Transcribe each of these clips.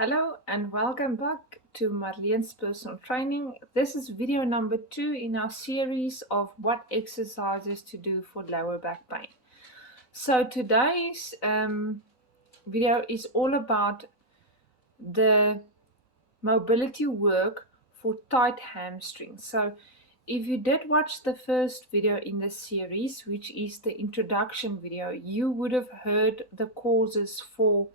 Hello and welcome back to Marlene's personal training. This is video number 2 in our series of what exercises to do for lower back pain. So today's video is all about the mobility work for tight hamstrings. So if you did watch the first video in the series, which is the introduction video, you would have heard the causes for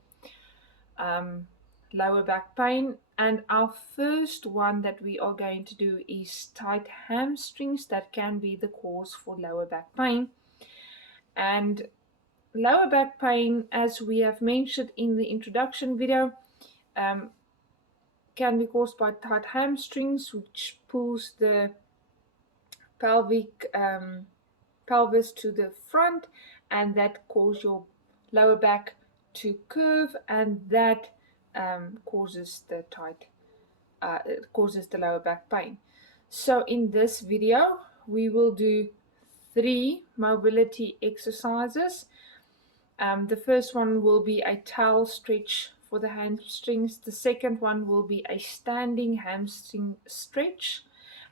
um, lower back pain. And our first one that we are going to do is tight hamstrings that can be the cause for lower back pain. And lower back pain, as we have mentioned in the introduction video, um, can be caused by tight hamstrings, which pulls the pelvis to the front, and that causes your lower back to curve, and that causes the lower back pain. So in this video, we will do 3 mobility exercises. The first one will be a towel stretch for the hamstrings. The second one will be a standing hamstring stretch.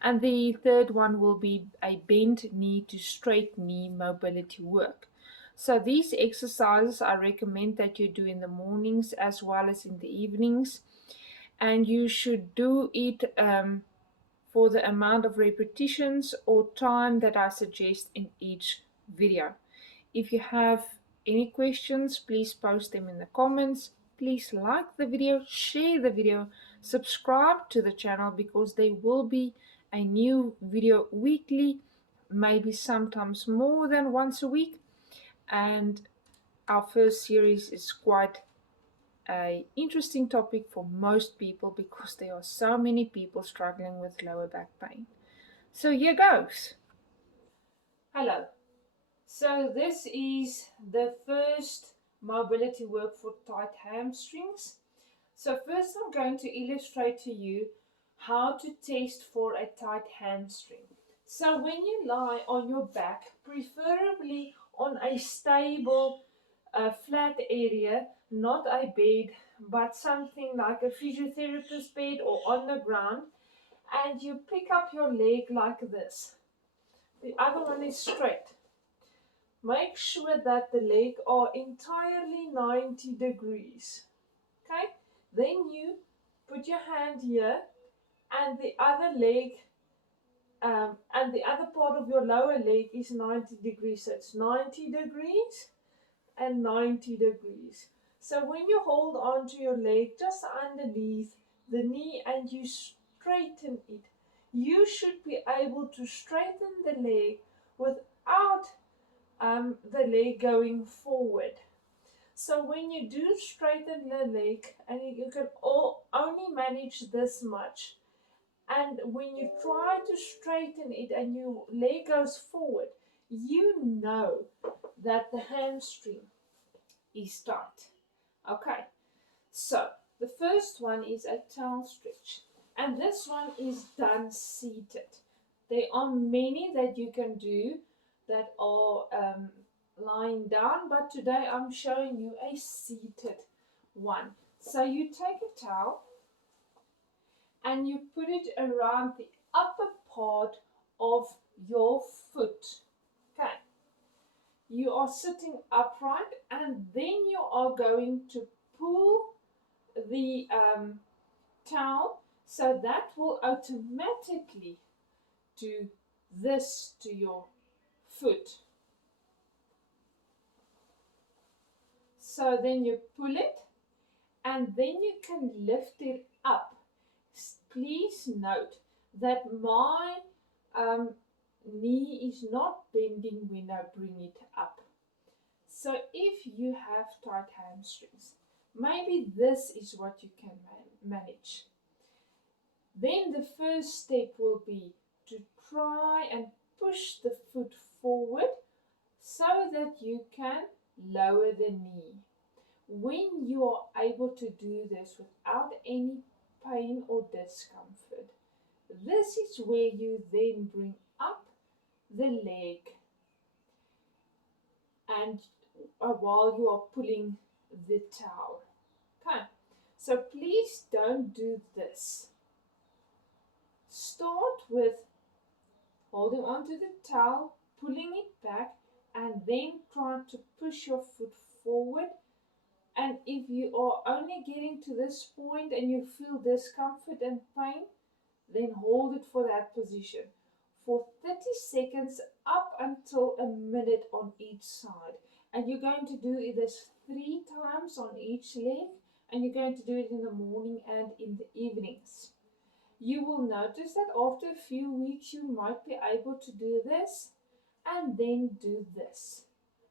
And the third one will be a bent knee to straight knee mobility work. So these exercises I recommend that you do in the mornings as well as in the evenings. And you should do it for the amount of repetitions or time that I suggest in each video. If you have any questions, please post them in the comments. Please like the video, share the video, subscribe to the channel because there will be a new video weekly, maybe sometimes more than once a week. And our first series is quite an interesting topic for most people because there are so many people struggling with lower back pain. So here goes. Hello. So this is the first mobility work for tight hamstrings. So first I'm going to illustrate to you how to test for a tight hamstring. So when you lie on your back, preferably on a stable flat area, not a bed, but something like a physiotherapist bed or on the ground, and you pick up your leg like this. The other one is straight. Make sure that the legs are entirely 90 degrees. Okay? Then you put your hand here and the other leg and the other part of your lower leg is 90 degrees. So it's 90 degrees and 90 degrees. So when you hold on to your leg just underneath the knee and you straighten it, you should be able to straighten the leg without the leg going forward. So when you do straighten the leg, and you can only manage this much, and when you try to straighten it and your leg goes forward, you know that the hamstring is tight. Okay, so the first one is a towel stretch, and this one is done seated. There are many that you can do that are lying down, but today I'm showing you a seated one. So you take a towel and you put it around the upper part of your foot. Okay. You are sitting upright and then you are going to pull the towel, so that will automatically do this to your foot. So then you pull it and then you can lift it up. Please note that my knee is not bending when I bring it up. So if you have tight hamstrings, maybe this is what you can manage. Then the first step will be to try and push the foot forward so that you can lower the knee. When you are able to do this without any pain or discomfort, this is where you then bring up the leg and while you are pulling the towel. Okay, So please don't do this. Start with holding onto the towel, pulling it back, and then trying to push your foot forward. And if you are only getting to this point and you feel discomfort and pain, then hold it for that position for 30 seconds up until a minute on each side. And you're going to do this 3 times on each leg, and you're going to do it in the morning and in the evenings. You will notice that after a few weeks you might be able to do this and then do this.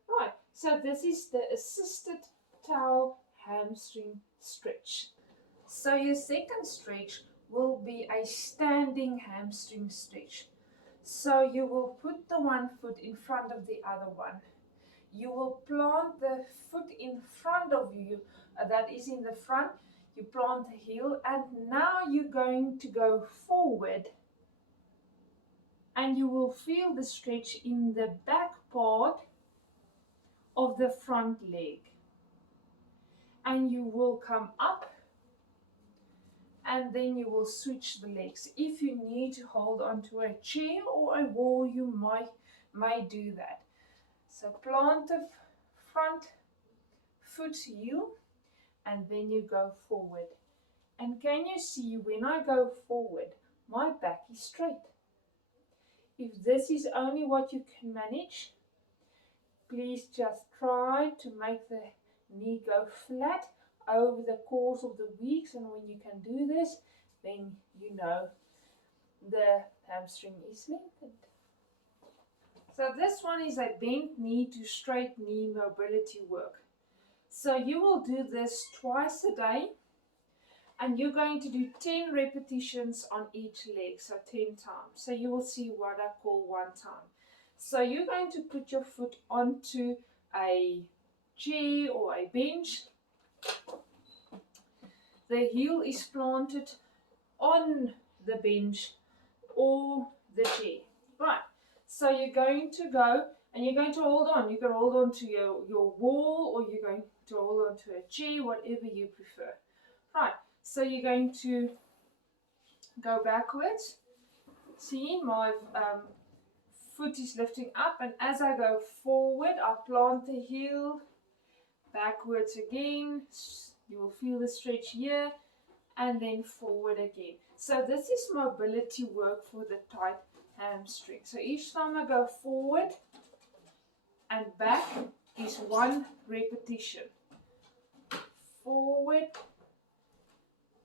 Right, so this is the assisted towel hamstring stretch. So your second stretch will be a standing hamstring stretch. So you will put the one foot in front of the other one. You will plant the foot in front of you, that is in the front. You plant the heel, and now you're going to go forward, and you will feel the stretch in the back part of the front leg. And you will come up, and then you will switch the legs. If you need to hold onto a chair or a wall, you may do that. So plant the front foot heel, and then you go forward. And can you see when I go forward, my back is straight. If this is only what you can manage, please just try to make the knee go flat over the course of the weeks, and when you can do this, then you know the hamstring is lengthened. So this one is a bent knee to straight knee mobility work. So you will do this twice a day, and you're going to do 10 repetitions on each leg, so 10 times. So you will see what I call one time. So you're going to put your foot onto a chair or a bench. The heel is planted on the bench or the chair. Right, so you're going to go and you're going to hold on. You can hold on to your wall, or you're going to hold on to a chair, whatever you prefer. Right, so you're going to go backwards. See, my foot is lifting up, and as I go forward, I plant the heel, backwards again. You will feel the stretch here, and then forward again. So this is mobility work for the tight hamstring. So each time I go forward and back is 1 repetition. Forward,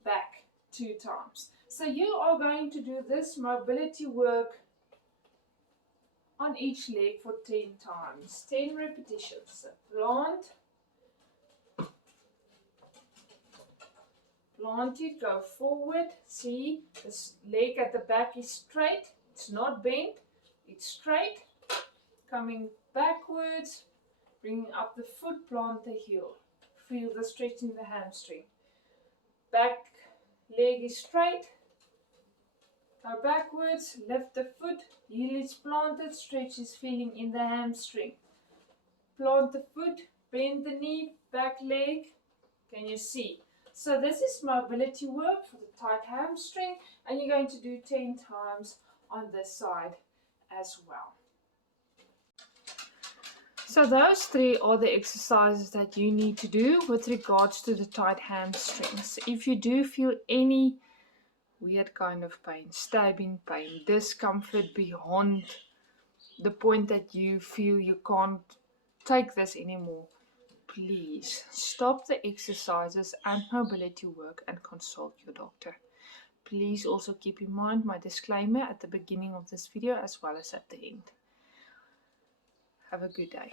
back 2 times. So you are going to do this mobility work on each leg for 10 times, 10 repetitions. So plant it, go forward. See, this leg at the back is straight, it's not bent, it's straight. Coming backwards, bringing up the foot, plant the heel. Feel the stretch in the hamstring. Back leg is straight, go backwards, lift the foot, heel is planted, stretch is feeling in the hamstring. Plant the foot, bend the knee, back leg. Can you see? So this is mobility work for the tight hamstring, and you're going to do 10 times on this side as well. So those 3 are the exercises that you need to do with regards to the tight hamstrings. If you do feel any weird kind of pain, stabbing pain, discomfort beyond the point that you feel you can't take this anymore, please stop the exercises and mobility work and consult your doctor. Please also keep in mind my disclaimer at the beginning of this video as well as at the end. Have a good day.